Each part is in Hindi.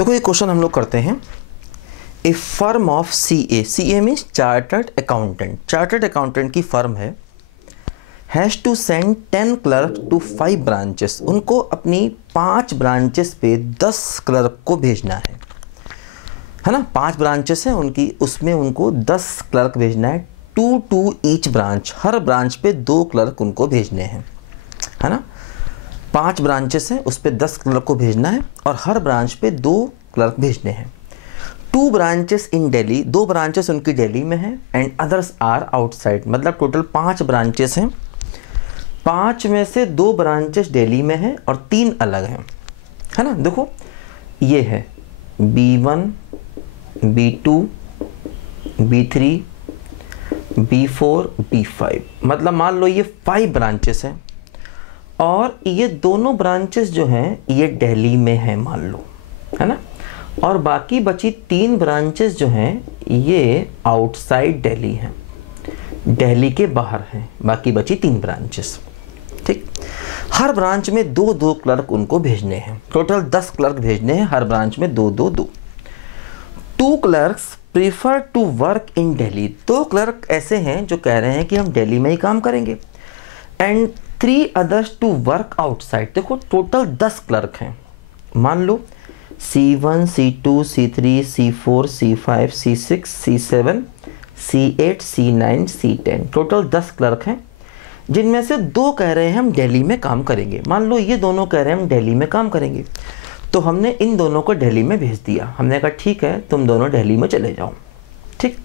देखो ये क्वेश्चन हम लोग करते हैं। A firm of CA means chartered accountant, chartered accountant की firm has to send 10 clerk to 5 branches. उनको अपनी 5 ब्रांचेस पे 10 क्लर्क को भेजना है ना। 5 ब्रांचेस हैं उनकी, उसमें उनको 10 क्लर्क भेजना है। 2 ईच ब्रांच, हर ब्रांच पे 2 क्लर्क उनको भेजने हैं, है ना। 5 ब्रांचेस हैं, उस पर 10 क्लर्क को भेजना है और हर ब्रांच पे 2 क्लर्क भेजने हैं। 2 ब्रांचेस इन दिल्ली, 2 ब्रांचेस उनकी दिल्ली में हैं एंड अदर्स आर आउटसाइड, मतलब टोटल 5 ब्रांचेस हैं। 5 में से 2 ब्रांचेस दिल्ली में हैं और 3 अलग हैं, है ना। देखो ये है B1, B2, B3, B4, B5, मतलब मान लो ये 5 ब्रांचेस हैं और ये दोनों ब्रांचेस जो हैं ये दिल्ली में हैं मान लो, है ना। और बाकी बची 3 ब्रांचेस जो हैं ये आउटसाइड दिल्ली हैं, दिल्ली के बाहर हैं बाकी बची 3 ब्रांचेस, ठीक। हर ब्रांच में 2 क्लर्क उनको भेजने हैं, टोटल 10 क्लर्क भेजने हैं, हर ब्रांच में 2 2 clerks prefer to work in Delhi. 2 clerk ऐसे हैं जो कह रहे हैं कि हम दिल्ली में ही काम करेंगे and 3 others to work outside. देखो टोटल 10 क्लर्क हैं, मान लो C1, C2, C3, C4, C5, C6, C7, C8, C9, C10, total 10 clerk हैं जिनमें से 2 कह रहे हैं हम दिल्ली में काम करेंगे। मान लो ये दोनों कह रहे हैं हम दिल्ली में काम करेंगे, तो हमने इन दोनों को दिल्ली में भेज दिया। हमने कहा ठीक है तुम दोनों दिल्ली में चले जाओ, ठीक।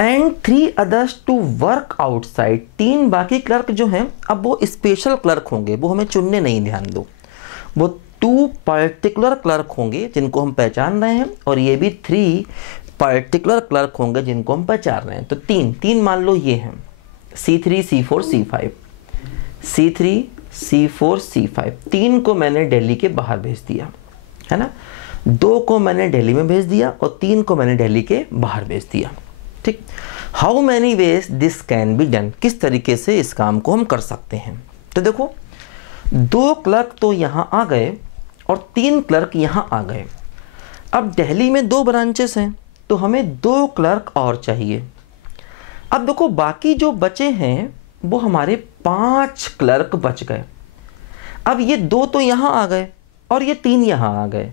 And 3 others to work outside, 3 बाकी क्लर्क जो हैं अब वो स्पेशल क्लर्क होंगे, वो हमें चुनने नहीं, ध्यान दो। वो 2 पर्टिकुलर क्लर्क होंगे जिनको हम पहचान रहे हैं और ये भी 3 पर्टिकुलर क्लर्क होंगे जिनको हम पहचान रहे हैं। तो 3 मान लो ये हैं C3, C4, C5, C3, C4, C5, 3 को मैंने दिल्ली के बाहर भेज दिया, है ना। 2 को मैंने दिल्ली में भेज दिया और 3 को मैंने दिल्ली के बाहर भेज दिया, ठीक। How many ways this can be done, किस तरीके से इस काम को हम कर सकते हैं। तो देखो 2 क्लर्क तो यहाँ आ गए और 3 क्लर्क यहाँ आ गए। अब दिल्ली में 2 ब्रांचेस हैं तो हमें 2 क्लर्क और चाहिए। अब देखो बाकी जो बचे हैं वो हमारे 5 क्लर्क बच गए। अब ये 2 तो यहाँ आ गए और ये 3 यहाँ आ गए।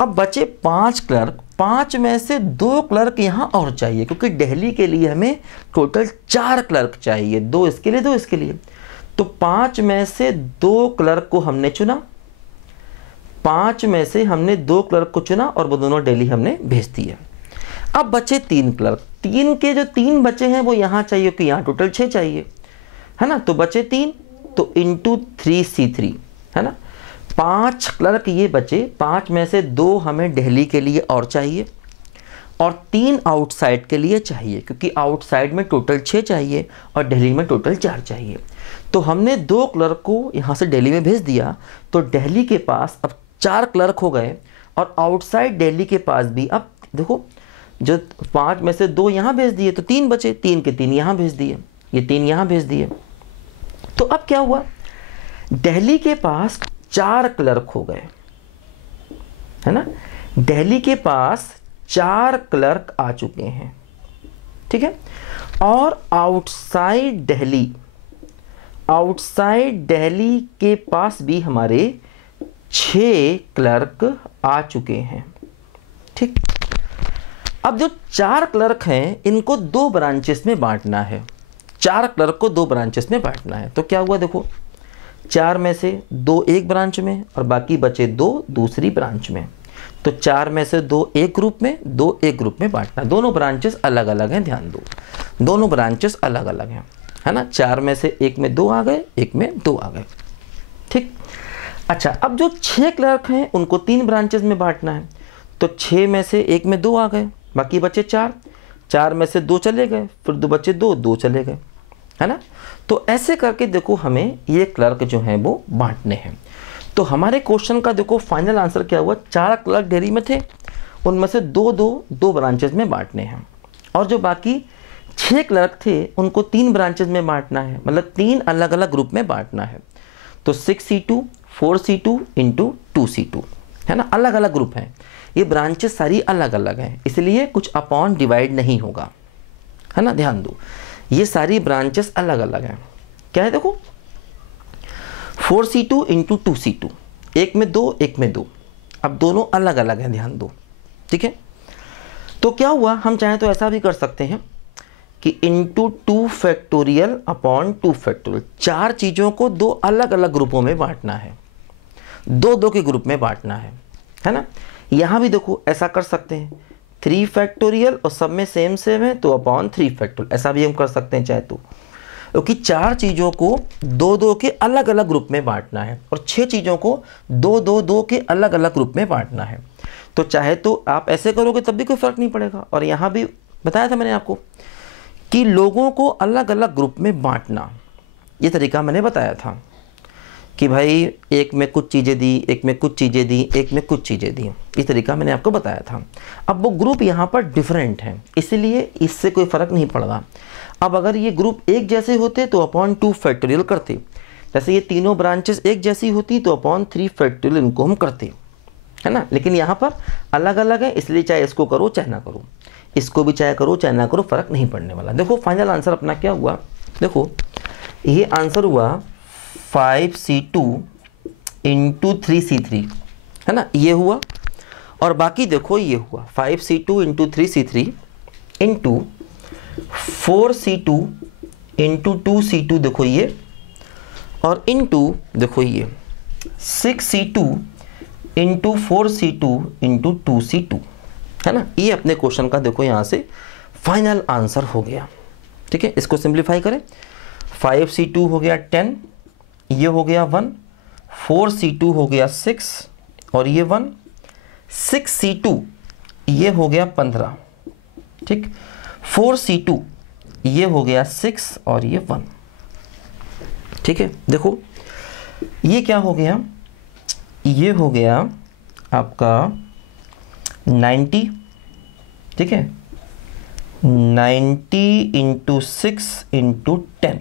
अब बचे 5 क्लर्क, 5 में से 2 क्लर्क यहाँ और चाहिए क्योंकि दिल्ली के लिए हमें टोटल 4 क्लर्क चाहिए, 2 इसके लिए 2 इसके लिए। तो 5 में से 2 क्लर्क को हमने चुना, 5 में से हमने 2 क्लर्क को चुना और वो दोनों दिल्ली हमने भेज दिए। अब बचे 3 क्लर्क, 3 के जो 3 बचे हैं वो यहाँ चाहिए कि यहाँ टोटल 6 चाहिए, है ना। तो बचे 3 तो इंटू 3C3, है ना। 5 क्लर्क ये बचे, 5 में से 2 हमें दिल्ली के लिए और चाहिए और 3 आउटसाइड के लिए चाहिए क्योंकि आउटसाइड में टोटल 6 चाहिए और दिल्ली में टोटल 4 चाहिए। तो हमने 2 क्लर्क को यहाँ से दिल्ली में भेज दिया तो दिल्ली के पास अब 4 क्लर्क हो गए और आउटसाइड दिल्ली के पास भी, अब देखो जो 5 में से 2 यहाँ भेज दिए तो 3 बचे, 3 के 3 यहाँ भेज दिए, ये 3 यहाँ भेज दिए। तो अब क्या हुआ, दिल्ली के पास 4 क्लर्क हो गए, है ना। दिल्ली के पास 4 क्लर्क आ चुके हैं, ठीक है। और आउटसाइड दिल्ली के पास भी हमारे 6 क्लर्क आ चुके हैं, ठीक। अब जो 4 क्लर्क हैं इनको 2 ब्रांचेस में बांटना है, 4 क्लर्क को 2 ब्रांचेस में बांटना है। तो क्या हुआ देखो, 4 में से 2 एक ब्रांच में और बाकी बचे 2 दूसरी ब्रांच में। तो 4 में से 2 एक ग्रुप में, 2 एक ग्रुप में बांटना। दोनों ब्रांचेस अलग अलग हैं, ध्यान दो, दोनों ब्रांचेस अलग अलग हैं, है ना। 4 में से एक में 2 आ गए, एक में 2 आ गए, ठीक। अच्छा अब जो 6 क्लर्क हैं उनको 3 ब्रांचेस में बांटना है। तो 6 में से एक में 2 आ गए, बाकी बचे 4, 4 में से 2 चले गए, फिर 2 बचे 2 चले गए, है ना। तो ऐसे करके देखो हमें ये क्लर्क जो हैं वो बांटने हैं। तो हमारे क्वेश्चन का देखो फाइनल आंसर क्या हुआ, 4 क्लर्क दिल्ली में थे, उनमें से 2 ब्रांचेस में बांटने हैं और जो बाकी 6 क्लर्क थे उनको 3 ब्रांचेस में बांटना है, मतलब 3 अलग अलग ग्रुप में बांटना है। तो 6C2 4C2 इंटू 2C2, है ना, अलग अलग ग्रुप हैं, ये ब्रांचेस सारी अलग अलग हैं, इसलिए कुछ अपॉन डिवाइड नहीं होगा, है ना, ध्यान दो, ये सारी ब्रांचेस अलग अलग हैं। क्या है देखो, 4C2 इंटू 2C2, एक में 2 एक में 2, अब दोनों अलग अलग हैं, ध्यान दो, ठीक है। तो क्या हुआ, हम चाहें तो ऐसा भी कर सकते हैं कि इंटू 2 फैक्टोरियल अपॉन 2 फैक्टोरियल, 4 चीज़ों को 2 अलग अलग ग्रुपों में बांटना है, 2 के ग्रुप में बांटना है ना। यहाँ भी देखो ऐसा कर सकते हैं, 3 फैक्टोरियल और सब में सेम है तो अपॉन 3 फैक्टोरियल, ऐसा भी हम कर सकते हैं चाहे तो, क्योंकि 4 चीज़ों को 2 के अलग अलग ग्रुप में बांटना है और 6 चीज़ों को 2 के अलग अलग ग्रुप में बांटना है। तो चाहे तो आप ऐसे करोगे तब भी कोई फ़र्क नहीं पड़ेगा। और यहाँ भी बताया था मैंने आपको कि लोगों को अलग अलग ग्रुप में बांटना, ये तरीका मैंने बताया था कि भाई एक में कुछ चीज़ें दी, एक में कुछ चीज़ें दी, एक में कुछ चीज़ें दी, ये तरीका मैंने आपको बताया था। अब वो ग्रुप यहाँ पर डिफरेंट हैं, इसलिए इससे कोई फ़र्क नहीं पड़ रहा। अब अगर ये ग्रुप एक जैसे होते तो अपॉन 2 फैक्टोरियल करते, जैसे ये तीनों ब्रांचेस एक जैसी होती तो अपॉन 3 फैक्टोरियल इनको हम करते, है ना। लेकिन यहाँ पर अलग अलग है, इसलिए चाहे इसको करो चाहे ना करो, इसको भी चाहे करो चाहे ना करो, फ़र्क नहीं पड़ने वाला। देखो फाइनल आंसर अपना क्या हुआ, देखो ये आंसर हुआ 5C2 इंटू 3C3, है ना, ये हुआ। और बाकी देखो ये हुआ 5C2 into 3C3 into 4C2 into 2C2, देखो ये, और इंटू देखो ये 6C2 into 4C2 into 2C2, है ना। ये अपने क्वेश्चन का देखो यहाँ से फाइनल आंसर हो गया, ठीक है। इसको सिंप्लीफाई करें, 5C2 हो गया 10, ये हो गया 1, 4C2 हो गया 6 और ये 1, 6C2 ये हो गया 15, ठीक, 4C2 ये हो गया 6 और ये 1, ठीक है। देखो ये क्या हो गया, ये हो गया आपका 90, ठीक है, 90 इंटू 6 इंटू 10,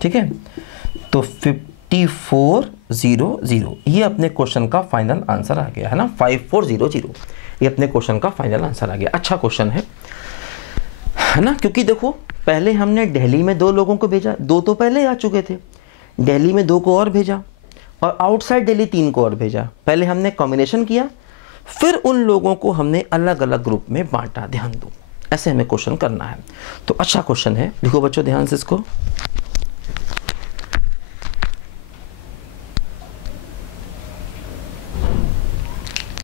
ठीक है, तो 5400, ये अपने क्वेश्चन का फाइनल आंसर आ गया, है ना, 5400, ये अपने क्वेश्चन का फाइनल आंसर आ गया। अच्छा क्वेश्चन है ना, क्योंकि देखो पहले हमने दिल्ली में 2 लोगों को भेजा, 2 तो पहले आ चुके थे, दिल्ली में 2 को और भेजा और आउटसाइड दिल्ली 3 को और भेजा। पहले हमने कॉम्बिनेशन किया, फिर उन लोगों को हमने अलग अलग ग्रुप में बांटा, ध्यान दो, ऐसे हमें क्वेश्चन करना है। तो अच्छा क्वेश्चन है, लिखो बच्चों ध्यान से इसको।